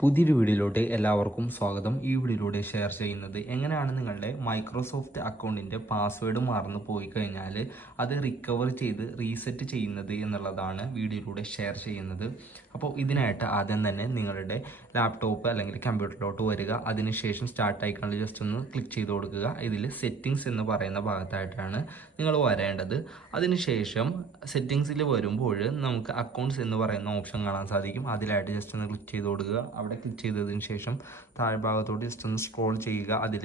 പുതിയൊരു വീഡിയോയിലോട്ട് എല്ലാവർക്കും സ്വാഗതം. ഈ വീഡിയോയിലൂടെ ഷെയർ ചെയ്യുന്നത് എങ്ങനെയാണ് നിങ്ങളുടെ മൈക്രോസോഫ്റ്റ് അക്കൗണ്ടിൻ്റെ പാസ്വേഡ് മറന്നു പോയി കഴിഞ്ഞാൽ അത് റിക്കവർ ചെയ്ത് റീസെറ്റ് ചെയ്യുന്നത് എന്നുള്ളതാണ് വീഡിയോയിലൂടെ ഷെയർ ചെയ്യുന്നത്. അപ്പോൾ ഇതിനായിട്ട് ആദ്യം തന്നെ നിങ്ങളുടെ ലാപ്ടോപ്പ് അല്ലെങ്കിൽ കമ്പ്യൂട്ടറിലോട്ട് വരിക. അതിനുശേഷം സ്റ്റാർട്ട് ഐക്കണിൽ ജസ്റ്റ് ഒന്ന് ക്ലിക്ക് ചെയ്ത് കൊടുക്കുക. ഇതിൽ സെറ്റിങ്സ് എന്ന് പറയുന്ന ഭാഗത്തായിട്ടാണ് നിങ്ങൾ വരേണ്ടത്. അതിനുശേഷം സെറ്റിങ്സിൽ വരുമ്പോൾ നമുക്ക് അക്കൗണ്ട്സ് എന്ന് പറയുന്ന ഓപ്ഷൻ കാണാൻ സാധിക്കും. അതിലായിട്ട് ജസ്റ്റ് ഒന്ന് ക്ലിക്ക് ചെയ്ത് കൊടുക്കുക. അവിടെ ക്ലിക്ക് ചെയ്തതിന് ശേഷം താഴ്ഭാഗത്തോട്ട് ജസ്റ്റ് ഒന്ന് സ്ക്രോൾ ചെയ്യുക. അതിൽ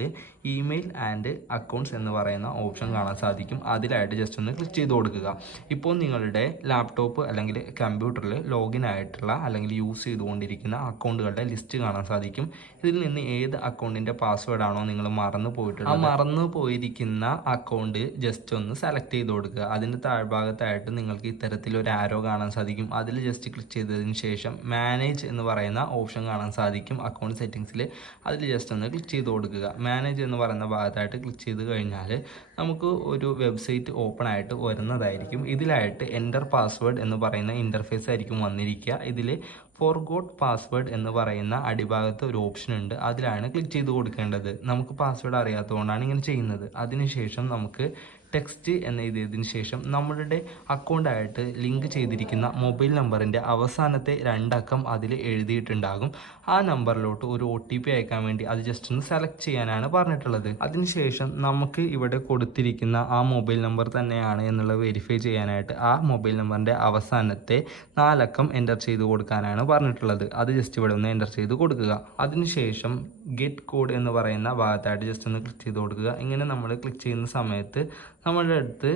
ഇമെയിൽ ആൻഡ് അക്കൗണ്ട്സ് എന്ന് പറയുന്ന ഓപ്ഷൻ കാണാൻ സാധിക്കും. അതിലായിട്ട് ജസ്റ്റ് ഒന്ന് ക്ലിക്ക് ചെയ്ത് കൊടുക്കുക. ഇപ്പോൾ നിങ്ങളുടെ ലാപ്ടോപ്പ് അല്ലെങ്കിൽ കമ്പ്യൂട്ടറിൽ ലോഗിൻ ആയിട്ടുള്ള അല്ലെങ്കിൽ യൂസ് ചെയ്തുകൊണ്ടിരിക്കുന്ന അക്കൗണ്ടുകളുടെ ലിസ്റ്റ് കാണാൻ സാധിക്കും. ഇതിൽ നിന്ന് ഏത് അക്കൗണ്ടിൻ്റെ പാസ്വേഡ് ആണോ നിങ്ങൾ മറന്നു പോയിട്ടുള്ളത്, ആ മറന്നു പോയിരിക്കുന്ന അക്കൗണ്ട് ജസ്റ്റ് ഒന്ന് സെലക്ട് ചെയ്ത് കൊടുക്കുക. അതിൻ്റെ താഴ്ഭാഗത്തായിട്ട് നിങ്ങൾക്ക് ഇത്തരത്തിലൊരു ആരോ കാണാൻ സാധിക്കും. അതിൽ ജസ്റ്റ് ക്ലിക്ക് ചെയ്തതിന് ശേഷം മാനേജ് എന്ന് പറയുന്ന ഓപ്ഷൻ കാണാൻ സാധിക്കും അക്കൗണ്ട് സെറ്റിങ്സിൽ. അതിൽ ജസ്റ്റ് ഒന്ന് ക്ലിക്ക് ചെയ്ത് കൊടുക്കുക. മാനേജ് എന്ന് പറയുന്ന ഭാഗത്തായിട്ട് ക്ലിക്ക് ചെയ്ത് കഴിഞ്ഞാൽ നമുക്ക് ഒരു വെബ്സൈറ്റ് ഓപ്പൺ ആയിട്ട് വരുന്നതായിരിക്കും. ഇതിലായിട്ട് എൻ്റർ പാസ്വേഡ് എന്ന് പറയുന്ന ഇൻ്റർഫേസ് ആയിരിക്കും വന്നിരിക്കുക. ഇതിൽ ഫോർഗോട്ട് പാസ്വേഡ് എന്ന് പറയുന്ന അടിഭാഗത്ത് ഒരു ഓപ്ഷൻ ഉണ്ട്. അതിലാണ് ക്ലിക്ക് ചെയ്ത് കൊടുക്കേണ്ടത്. നമുക്ക് പാസ്വേഡ് അറിയാത്തതുകൊണ്ടാണ് ഇങ്ങനെ ചെയ്യുന്നത്. അതിനുശേഷം നമുക്ക് ടെക്സ്റ്റ് എന്ന് എഴുതിയതിന് ശേഷം നമ്മളുടെ അക്കൗണ്ടായിട്ട് ലിങ്ക് ചെയ്തിരിക്കുന്ന മൊബൈൽ നമ്പറിൻ്റെ അവസാനത്തെ 2 അക്കം അതിൽ എഴുതിയിട്ടുണ്ടാകും. ആ നമ്പറിലോട്ട് ഒരു OTP അയക്കാൻ വേണ്ടി അത് ജസ്റ്റ് ഒന്ന് സെലക്ട് ചെയ്യാനാണ് പറഞ്ഞിട്ടുള്ളത്. അതിനുശേഷം നമുക്ക് ഇവിടെ കൊടുത്തിരിക്കുന്ന ആ മൊബൈൽ നമ്പർ തന്നെയാണ് എന്നുള്ളത് വെരിഫൈ ചെയ്യാനായിട്ട് ആ മൊബൈൽ നമ്പറിൻ്റെ അവസാനത്തെ 4 അക്കം എൻ്റർ ചെയ്ത് കൊടുക്കാനാണ് പറഞ്ഞിട്ടുള്ളത്. അത് ജസ്റ്റ് ഇവിടെ ഒന്ന് എൻ്റർ ചെയ്ത് കൊടുക്കുക. അതിനുശേഷം ഗെറ്റ് കോഡ് എന്ന് പറയുന്ന ഭാഗത്തായിട്ട് ജസ്റ്റ് ഒന്ന് ക്ലിക്ക് ചെയ്ത് കൊടുക്കുക. ഇങ്ങനെ നമ്മൾ ക്ലിക്ക് ചെയ്യുന്ന സമയത്ത് നമ്മളുടെ അടുത്ത്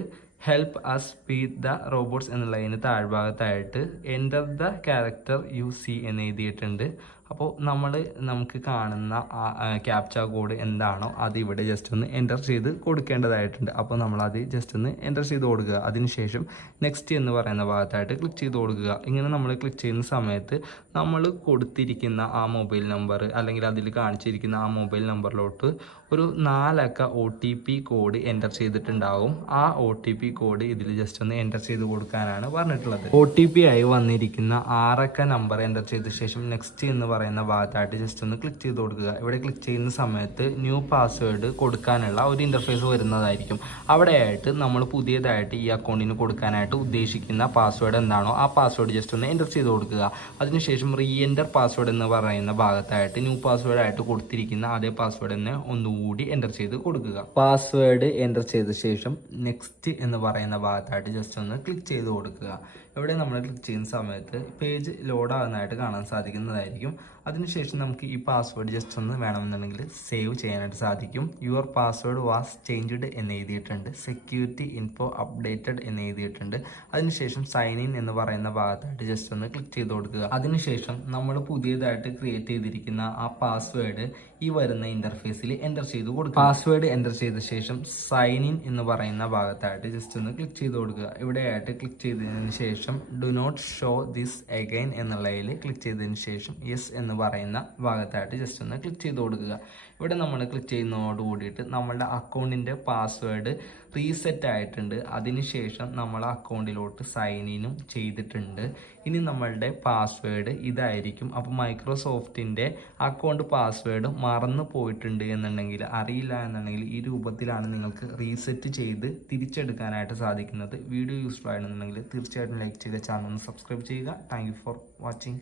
help us speed the robots എന്നുള്ളതിന് താഴ്ഭാഗത്തായിട്ട് enter the character U C എന്ന് എഴുതിയിട്ടുണ്ട്. അപ്പോൾ നമുക്ക് കാണുന്ന ക്യാപ്ച കോഡ് എന്താണോ അത് ഇവിടെ ജസ്റ്റ് ഒന്ന് എൻ്റർ ചെയ്ത് കൊടുക്കേണ്ടതായിട്ടുണ്ട്. അപ്പോൾ നമ്മളത് ജസ്റ്റ് ഒന്ന് എൻ്റർ ചെയ്ത് കൊടുക്കുക. അതിനുശേഷം നെക്സ്റ്റ് എന്ന് പറയുന്ന ഭാഗത്തായിട്ട് ക്ലിക്ക് ചെയ്ത് കൊടുക്കുക. ഇങ്ങനെ നമ്മൾ ക്ലിക്ക് ചെയ്യുന്ന സമയത്ത് നമ്മൾ കൊടുത്തിരിക്കുന്ന ആ മൊബൈൽ നമ്പർ അല്ലെങ്കിൽ അതിൽ കാണിച്ചിരിക്കുന്ന ആ മൊബൈൽ നമ്പറിലോട്ട് ഒരു 4 അക്ക OTP കോഡ് എൻ്റർ ചെയ്തിട്ടുണ്ടാകും. ആ OTP കോഡ് ഇതിൽ ജസ്റ്റ് ഒന്ന് എൻ്റർ ചെയ്ത് കൊടുക്കാനാണ് പറഞ്ഞിട്ടുള്ളത്. OTP ആയി വന്നിരിക്കുന്ന 6 അക്ക നമ്പർ എൻ്റർ ചെയ്ത ശേഷം നെക്സ്റ്റ് എന്ന് പറയുന്ന ഭാഗത്തായിട്ട് ജസ്റ്റ് ഒന്ന് ക്ലിക്ക് ചെയ്ത് കൊടുക്കുക. ഇവിടെ ക്ലിക്ക് ചെയ്യുന്ന സമയത്ത് ന്യൂ പാസ്വേഡ് കൊടുക്കാനുള്ള ഒരു ഇൻ്റർഫേസ് വരുന്നതായിരിക്കും. അവിടെയായിട്ട് നമ്മൾ പുതിയതായിട്ട് ഈ അക്കൗണ്ടിന് കൊടുക്കാനായിട്ട് ഉദ്ദേശിക്കുന്ന പാസ്വേഡ് എന്താണോ ആ പാസ്വേഡ് ജസ്റ്റ് ഒന്ന് എൻ്റർ ചെയ്ത് കൊടുക്കുക. അതിനുശേഷം റീ എൻ്റർ പാസ്വേഡ് എന്ന് പറയുന്ന ഭാഗത്തായിട്ട് ന്യൂ പാസ്വേഡ് ആയിട്ട് കൊടുത്തിരിക്കുന്ന അതേ പാസ്വേഡ് തന്നെ ഒന്നുകൂടി എൻ്റർ ചെയ്ത് കൊടുക്കുക. പാസ്വേഡ് എൻ്റർ ചെയ്ത ശേഷം നെക്സ്റ്റ് എന്ന് പറയുന്ന ഭാഗത്തായിട്ട് ജസ്റ്റ് ഒന്ന് ക്ലിക്ക് ചെയ്ത് കൊടുക്കുക. ഇവിടെ നമ്മൾ ക്ലിക്ക് ചെയ്യുന്ന സമയത്ത് പേജ് ലോഡ് ആകുന്നതായിട്ട് കാണാൻ സാധിക്കുന്നതായിരിക്കും. അതിനുശേഷം നമുക്ക് ഈ പാസ്വേഡ് ജസ്റ്റ് ഒന്ന് വേണമെന്നുണ്ടെങ്കിൽ സേവ് ചെയ്യാനായിട്ട് സാധിക്കും. യുവർ പാസ്വേഡ് വാസ് ചേഞ്ച്ഡ് എന്ന് എഴുതിയിട്ടുണ്ട്. സെക്യൂരിറ്റി ഇൻഫോ അപ്ഡേറ്റഡ് എന്ന് എഴുതിയിട്ടുണ്ട്. അതിനുശേഷം സൈൻ ഇൻ എന്ന് പറയുന്ന ഭാഗത്തായിട്ട് ജസ്റ്റ് ഒന്ന് ക്ലിക്ക് ചെയ്ത് കൊടുക്കുക. അതിനുശേഷം നമ്മൾ പുതിയതായിട്ട് ക്രിയേറ്റ് ചെയ്തിരിക്കുന്ന ആ പാസ്വേഡ് ഈ വരുന്ന ഇൻ്റർഫേസിൽ എൻ്റർ ചെയ്ത് കൊടുക്കുക. പാസ്വേഡ് എൻ്റർ ചെയ്ത ശേഷം സൈൻ ഇൻ എന്ന് പറയുന്ന ഭാഗത്തായിട്ട് ജസ്റ്റ് ഒന്ന് ക്ലിക്ക് ചെയ്ത് കൊടുക്കുക. ഇവിടെയായിട്ട് ക്ലിക്ക് ചെയ്തതിന് ശേഷം do not show this again എന്നുള്ളതിൽ ക്ലിക്ക് ചെയ്തതിന് ശേഷം യെസ് എന്ന് പറയുന്ന ഭാഗത്തായിട്ട് ജസ്റ്റ് ഒന്ന് ക്ലിക്ക് ചെയ്ത് കൊടുക്കുക. ഇവിടെ നമ്മൾ ക്ലിക്ക് ചെയ്യുന്നതോട് കൂടിയിട്ട് നമ്മളുടെ അക്കൗണ്ടിൻ്റെ പാസ്വേഡ് റീസെറ്റ് ആയിട്ടുണ്ട്. അതിനുശേഷം നമ്മൾ അക്കൗണ്ടിലോട്ട് സൈൻ ഇനും ചെയ്തിട്ടുണ്ട്. ഇനി നമ്മളുടെ പാസ്വേഡ് ഇതായിരിക്കും. അപ്പോൾ മൈക്രോസോഫ്റ്റിൻ്റെ അക്കൗണ്ട് പാസ്വേഡ് മറന്നു പോയിട്ടുണ്ട് എന്നുണ്ടെങ്കിൽ, അറിയില്ല എന്നുണ്ടെങ്കിൽ ഈ രൂപത്തിലാണ് നിങ്ങൾക്ക് റീസെറ്റ് ചെയ്ത് തിരിച്ചെടുക്കാനായിട്ട് സാധിക്കുന്നത്. വീഡിയോ യൂസ്ഫുൾ ആണെന്നുണ്ടെങ്കിൽ തീർച്ചയായിട്ടും ലൈക്ക് ചെയ്യുക, ചാനൽ ഒന്ന് സബ്സ്ക്രൈബ് ചെയ്യുക. Thank you for watching.